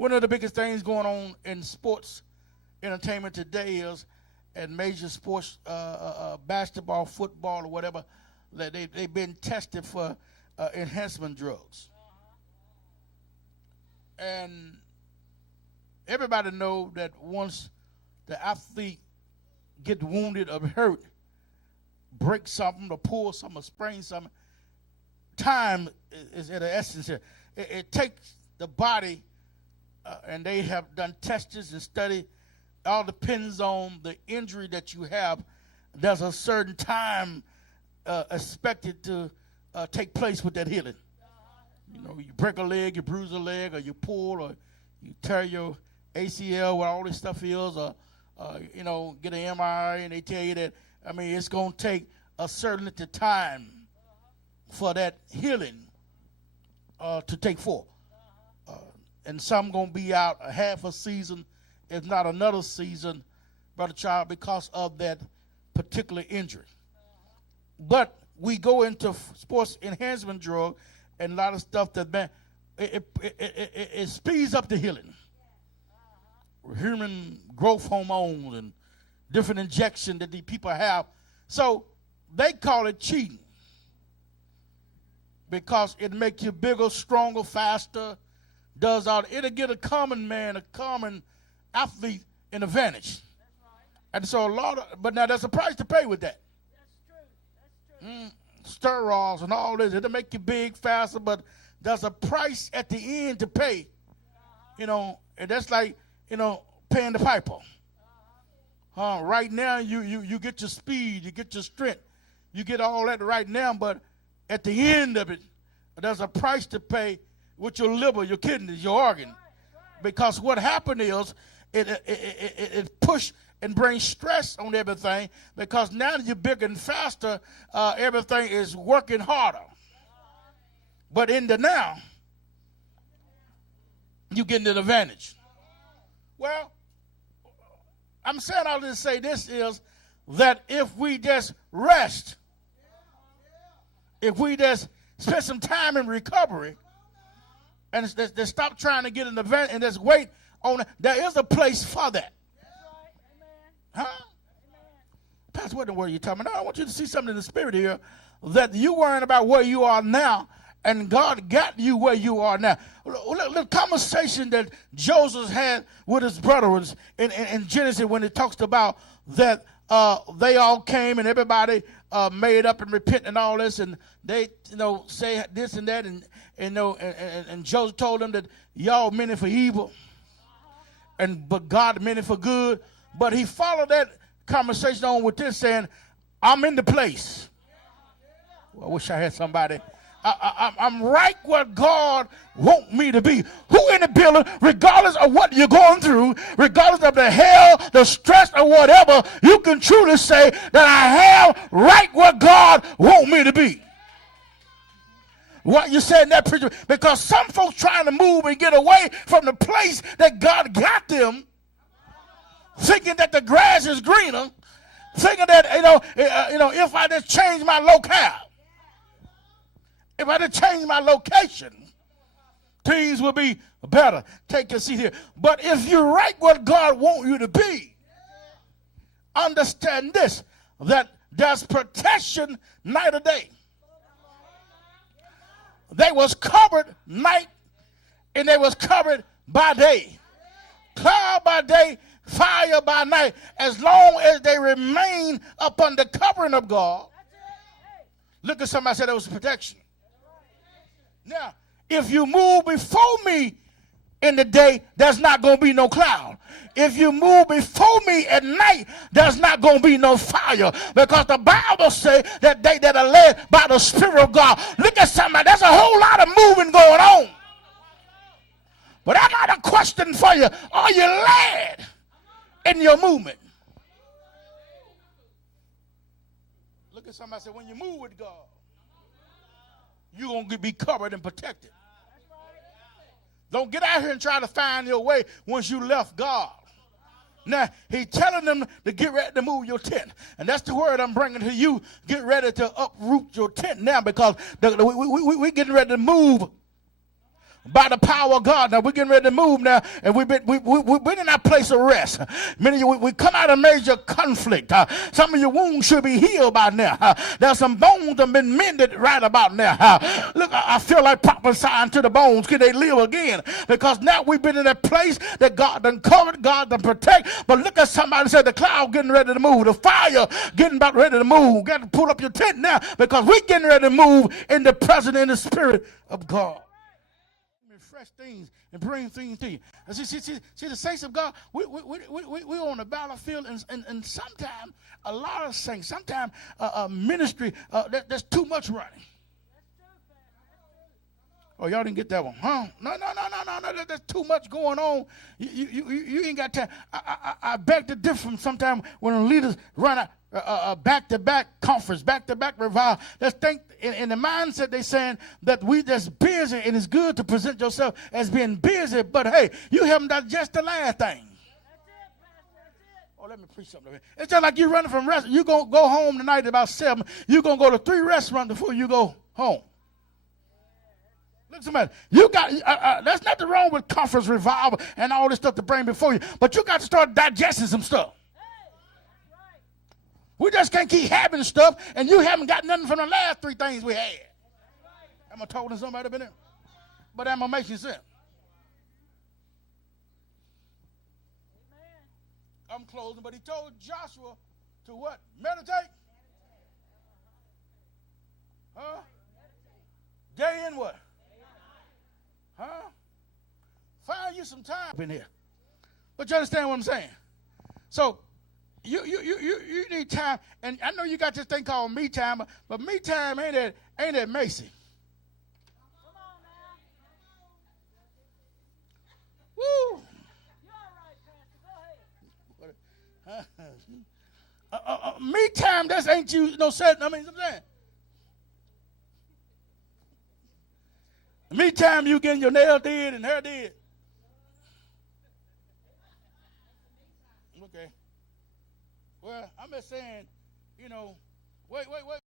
One of the biggest things going on in sports entertainment today is, and major sports, basketball, football, or whatever, that they've been tested for enhancement drugs. And everybody know that once the athlete get wounded or hurt, break something or pull something or sprain something, time is at the essence here. It takes the body, and they have done tests and study. All depends on the injury that you have. There's a certain time expected to take place with that healing. You know, you break a leg, you bruise a leg, or you pull, or you tear your ACL, where all this stuff is, or you know, get an MRI, and they tell you that, I mean, it's going to take a certain length of time for that healing to take forth. And some going to be out a half a season, if not another season, Brother Child, because of that particular injury. But we go into sports enhancement drug and a lot of stuff that it speeds up the healing. Human growth hormones and different injections that these people have. So they call it cheating because it makes you bigger, stronger, faster, does all. It'll get a common man, a common athlete an advantage. And so but now there's a price to pay with that. That's true. Steroids and all this, it'll make you big, faster, but there's a price at the end to pay. You know, and that's like, you know, paying the piper. Right now, you get your speed, you get your strength, you get all that right now, but at the end of it, there's a price to pay with your liver, your kidneys, your organ. Because what happened is it push and bring stress on everything, because now that you're bigger and faster, everything is working harder. But in the now, you getting an advantage. Well, I'm saying all this to say this is that if we just rest, if we just spend some time in recovery, and they stop trying to get an advantage and just wait on it, there is a place for that. Huh? Pastor, what in the word are you talking about? No, I want you to see something in the spirit here, that you worrying about where you are now, and God got you where you are now. The conversation that Joseph had with his brothers in Genesis, when it talks about that they all came and everybody made up and repent and all this, and they, you know, say this and that, and you know, and Joseph told them that y'all meant it for evil, but God meant it for good. But he followed that conversation on with this, saying, I'm in the place. Well, I wish I had somebody. I'm right where God want me to be. Who in the building, regardless of what you're going through, regardless of the hell, the stress, or whatever, you can truly say that I am right where God want me to be. What you said in that preacher, because some folks trying to move and get away from the place that God got them, thinking that the grass is greener, thinking that, if I just change my locale, if I just change my location, things will be better. Take a seat here. But if you're right where God wants you to be, understand this, that there's protection night or day. They was covered night, and they was covered by day. Cloud by day, fire by night, as long as they remain up under covering of God. Look at somebody said there was protection. Now, if you move before me in the day, there's not going to be no cloud. If you move before me at night, there's not going to be no fire. Because the Bible says that they that are led by the Spirit of God. Look at somebody. There's a whole lot of moving going on. But I got a question for you. Are you led in your movement? Look at somebody and say, when you move with God, you're going to be covered and protected. Don't get out here and try to find your way once you left God. Now, he's telling them to get ready to move your tent. And that's the word I'm bringing to you. Get ready to uproot your tent now, because we're getting ready to move by the power of God. Now we're getting ready to move now, and we've been in that place of rest. Many of you, we come out of major conflict. Some of your wounds should be healed by now. There's some bones that have been mended right about now. Look, I feel like prophesying to the bones. Can they live again? Because now we've been in a place that God done covered, God done protect. But look at somebody say the cloud getting ready to move, the fire getting about ready to move. Got to pull up your tent now because we're getting ready to move in the presence and the spirit of God. Fresh things and bring things to you. See, the saints of God, we're on the battlefield, and sometimes a lot of saints, sometimes ministry, there's too much running. Oh, y'all didn't get that one, huh? No. There's too much going on. You ain't got time. I beg to differ sometimes when the leaders run a back-to-back conference, back-to-back revival. Let's think in the mindset they're saying that we just busy, and it's good to present yourself as being busy, but hey, you haven't digested the last thing. Oh, let me preach something. It's just like you running from restaurant. You're going to go home tonight at about 7. You're going to go to 3 restaurants before you go home. Look, somebody, you got, there's nothing wrong with conference revival and all this stuff to bring before you, but you got to start digesting some stuff. We just can't keep having stuff, and you haven't got nothing from the last 3 things we had. Am I talking to somebody up in there? But am I making sense? I'm closing, but he told Joshua to what? Meditate? Huh? Day in what? Huh? Find you some time up in here. But you understand what I'm saying? So you need time, and I know you got this thing called me time, but me time ain't that Macy. Come on now. Woo! You're all right, Pastor. Go ahead. Me time, that's ain't you no setting. I mean, I'm saying. Me time, you getting your nail did and hair did. Okay. Well, I'm just saying, wait.